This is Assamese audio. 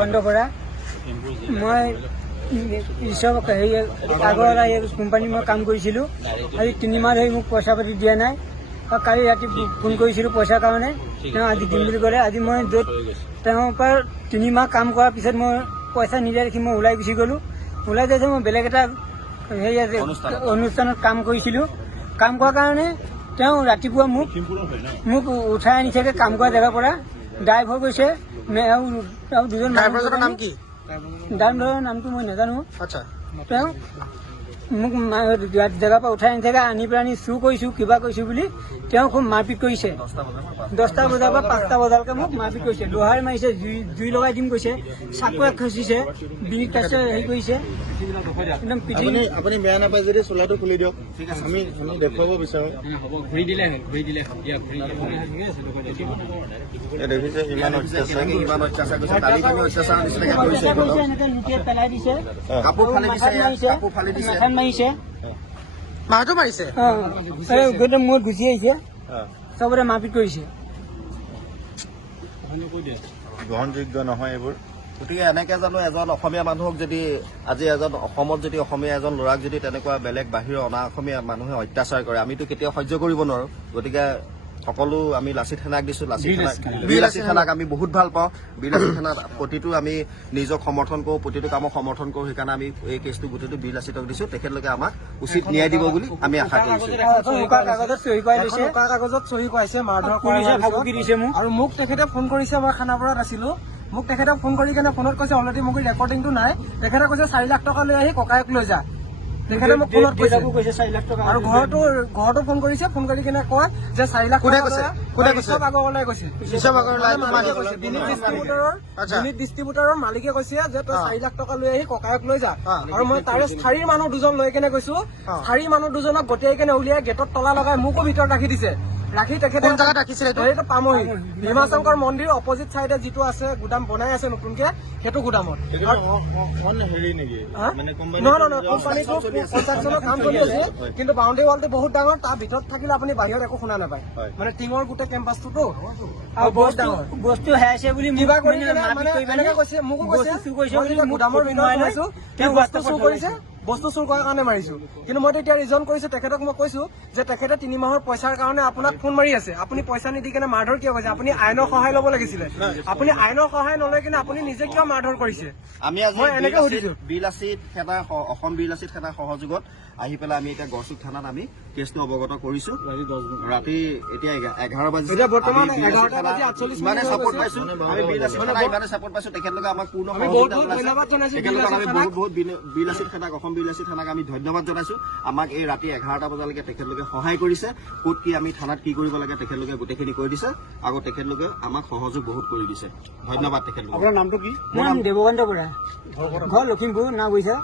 দেৱকান্ত বৰা। মই আগৰ কোম্পানীত মই কাম কৰিছিলোঁ। আজি 3 মাহ ধৰি মোক পইচা পাতি দিয়া নাই। কালি ৰাতি ফোন কৰিছিলোঁ পইচাৰ কাৰণে, তেওঁ আজি দিম বুলি ক'লে। আজি মই য'ত তেওঁৰ পৰা 3 মাহ কাম কৰাৰ পিছত মই পইচা নিদিয়া দেখি মই ওলাই গুচি গ'লোঁ। ওলাই যাওঁতে মই বেলেগ এটা অনুষ্ঠানত কাম কৰিছিলোঁ। কাম কৰাৰ কাৰণে তেওঁ ৰাতিপুৱা মোক উঠাই আনিছেগৈ কাম কৰা জেগাৰ পৰা। ড্ৰাইভ হৈ গৈছে আৰু দুজন ড্ৰাইভাৰজনৰ নাম কি? ড্ৰাইভাৰৰ নামটো মই নাজানো। তেওঁ মোক জেগাৰ পৰা উঠাই আনিছেগৈ, আনি পেলাই চুৰ কৰিছোঁ কিবা কৰিছোঁ বুলি তেওঁ খুব মাৰপিট কৰিছে। 10টা বজাৰ পৰা 5টা বজালৈকে মোক মাৰপিট কৰিছে। লোহাৰ মাৰিছে, জুই লগাই দিম কৈছে, চাকুৱে খচিছে, বিনিত হেৰি কৰিছে। একদম আপুনি বেয়া নাপায় যদি চোলাটো খুলি দিয়ক, আমি দেখুৱাব বিচাৰোঁ। দেখিছে ইমান অত্যাচাৰ পেলাই দিছে, মাৰিছে, মাহটো মাৰিছে, মূৰত গুচি আহিছে, চবতে মাৰপিট কৰিছে। গ্ৰহণযোগ্য নহয় এইবোৰ। গতিকে এনেকে জানো এজন অসমীয়া মানুহক যদি আজি অসমত যদি অসমীয়া এজন ল'ৰাক যদি তেনেকুৱা বেলেগ বাহিৰৰ অনা অসমীয়া মানুহে অত্যাচাৰ কৰে, আমিতো কেতিয়াও সহ্য কৰিব নোৱাৰো। গতিকে সকলো আমি লাচিত থানাক দিছো। লাচিত থানাক আমি বহুত ভাল পাওঁ। লাচিত থানাত প্ৰতিটো আমি নিজক সমৰ্থন কৰোঁ, প্ৰতিটো কামক সমৰ্থন কৰোঁ। সেইকাৰণে আমি এই কেছটো গোটেইটো লাচিতক দিছো। তেখেতলোকে আমাক উচিত ন্যায় দিব বুলি আমি আশা কৰিছো। কাগজত চহী কৰাইছে, মাৰধৰ দিছে মোক। আৰু মোক তেখেতে ফোন কৰিছে, মই খানাপাৰাত আছিলো। মোক তেখেতে ফোন কৰি কেনে ফোনত কৈছে অলৰেডি মোক ৰেকৰ্ডিংটো নাই। তেখেতে কৈছে 4 লাখ টকা লৈ আহি ককায়েক লৈ যা। তেখেতে মোক ফোনত কৈছে 4 লাখ টকা। আৰু ঘৰতো ফোন কৰিছে, ফোন কৰি কেনে কয় যে 4 লাখ টকা কৈছে। বিনিত ডিষ্ট্ৰিবিউটৰৰ মালিকে কৈছে যে তই 4 লাখ টকা লৈ আহি ককায়েক লৈ যা। আৰু মই তাৰে স্থায়ী মানুহ 2জন লৈ কেনে গৈছো। স্থায়ী মানুহ 2জনক গতিয়াই কেনে উলিয়াই গেটত তলা লগাই মোকো ভিতৰত ৰাখি দিছে। ৰাখি তেখেতে সেইটো পামহি ভীমাশংকৰ মন্দিৰ অপজিট চাইডে যিটো আছে গুদাম বনাই আছে নতুনকে, সেইটো গুদামত। কনষ্ট্ৰাকচনৰ কাম চলি আছে, কিন্তু বাউণ্ডেৰী ৱালটো বহুত ডাঙৰ। তাৰ ভিতৰত থাকিলে আপুনি বাহিৰত একো শুনা নাপায়। মানে টিঙৰ গোটেই কেম্পাছটোতো বহুত ডাঙৰ। বস্তু হেৰাইছে বুলি কিবা কৰি এনেকে কৈছে, মোকো কৈছে গুদামৰ ভিতৰত সোমাইছো, বস্তু চুৰ কৰিছে, বস্তু চুৰ কৰাৰ কাৰণে মাৰিছো। কিন্তু মই তেতিয়া ৰিজন কৰিছো, তেখেতক মই কৈছো যে তেখেতে 3 মাহৰ পইচাৰ কাৰণে আপোনাক ফোন মাৰি আছে। আপুনি পইচা নিদি কেনে মাৰধৰ কিয় কৰিছে? আপুনি আইনৰ সহায় ল'ব লাগিছিলে। আপুনি আইনৰ সহায় নলৈ কেনে আপুনি নিজে কিয় মাৰধৰ কৰিছে? আমি আজি অসম লাচিত সেনাৰ সহযোগত আহি পেলাই আমি এতিয়া গড়চুক থানাত আমি কেছটো অৱগত কৰিছো। ৰাতি এতিয়া 11 বাজিছে। ইমানে চাপোৰ্ট পাইছো আমি ইমানে চাপোৰ্ট পাইছো। তেখেতলোকে আমাক পূৰ্ণ লাচিত সেনাক অসম লাচিত সেনাক আমি ধন্যবাদ জনাইছো। আমাক এই ৰাতি 11টা বজালৈকে তেখেতলোকে সহায় কৰিছে। ক'ত কি আমি থানাত কি কৰিব লাগে তেখেতলোকে গোটেইখিনি কৈ দিছে। আকৌ তেখেতলোকে আমাক সহযোগ বহুত কৰি দিছে। ধন্যবাদ তেখেতলোক। আপোনাৰ নামটো কি? মোৰ নাম দেৱকান্ত বৰা, ঘৰ লখিমপুৰ, নাম বুজিছা।